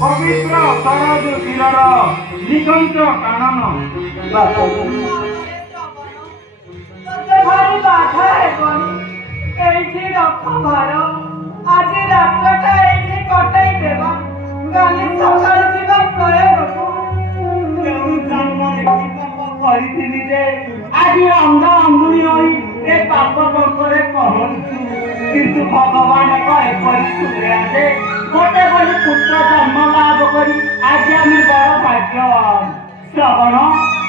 पवित्र शरद তীরର ନିକଞ୍ଚ କାନନ ଭାରି ବାଧା ହେବନି ଏଇଠି ରଖ ଭାର ଆଜି ରାତ୍ରଟା ଏଇଠି କଟାଇ ଦେବା କାଲି ସକାଳେ ଯିବା ପ୍ରୟୋଗକୁ କେଉଁ ଜନ୍ମରେ କି ପାପ କରିଥିଲି ଯେ ଆଜି ଅନ୍ଧ ଅନ୍ଧୁଣି ହୋଇ ଏ ପାପ ପଙ୍କରେ ପହଞ୍ଚୁଛୁ କିନ୍ତୁ ଭଗବାନ ଏପରି ସୁବିଧା ଯେ ଗୋଟେ ବୋଲି ପୁତ୍ର ଜନ୍ମ ଲାଭ କରି ଆଜି ଆମେ ବଡ଼ ଭାଗ୍ୟବାନ। ଶ୍ରବଣ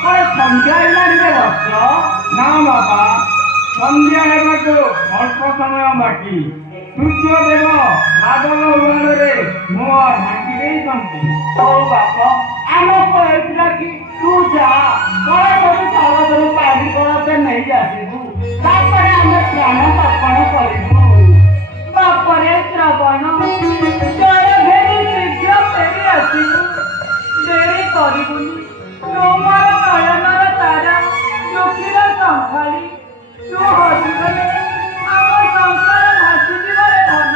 କଣ ସନ୍ଧ୍ୟା ହେଲାଣି ରେ ବର୍ଷ? ନା ବାବା, ସନ୍ଧ୍ୟା ହେବାକୁ ଅଳ୍ପ ସମୟ ବାକି। ସୂର୍ଯ୍ୟଦେବ ବାଦଲ ଉଡ଼ାଣରେ ମୁହଁ ଢାଙ୍କି ଦେଇଛନ୍ତି। ହଉ ବାପ, ଆମକୁ ହେଇଥିଲା କି ତୁ ଯା କଣ ସବୁ ଶରଦରୁ ପାଣି କଳସ ନେଇ ଆସିବୁ, ତାପରେ ଆମେ ପ୍ରାଣ ତର୍ପଣ କରିବୁ। ବାପରେ ଶ୍ରବଣ ଜୟ ଘେରି ଶୀଘ୍ର ଫେରି ଆସିବୁ ଡେରି କରିବୁନି ତୁମର ନୟନର ତାରା ଚୋଖିର ସମ୍ଭାଳି ତୁ ହଜିଗଲେ ଆମ ସଂସାର ଭାସିଯିବରେ ଧନ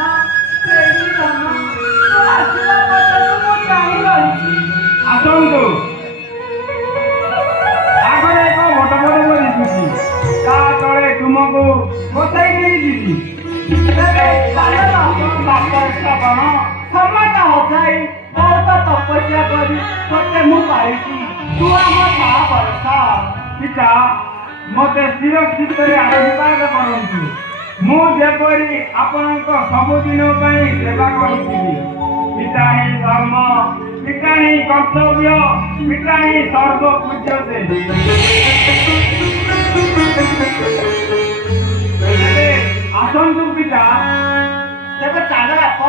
ଫେରି ଧନ ତୁ ଆସିବା ପଛକୁ ମୁଁ ଚାହିଁ ରହିଛି। ଆସନ୍ତୁ, ଆଗରେ ଏକ ଭଟଭଟ ଦିଶୁଛି, ତା ତଳେ ତୁମକୁ ବସାଇ ନେଇଯିବି। ଶ୍ରବଣ ସମସ୍ତ ହଜାଇ ବହୁତ ତପସ୍ୟା କରି ତତେ ମୁଁ ପାଇଛି, ତୁ ଆମ ମା ଭରସା। ପିତା, ମୋତେ ସ୍ଥିର ଚିତ୍ତରେ ଆଶୀର୍ବାଦ କରନ୍ତୁ। ମୁଁ ଯେପରି ଆପଣଙ୍କ ସବୁଦିନ ପାଇଁ ସେବା କରୁଥିଲି। ପିତା ହିଁ ଧର୍ମ, ପିତା ହିଁ କର୍ତ୍ତବ୍ୟ, ପିତା ହିଁ ସର୍ବପୂଜ୍ୟ ସେ। ଆସନ୍ତୁ ପିତା, ତେବେ ଚାଲ ବାପ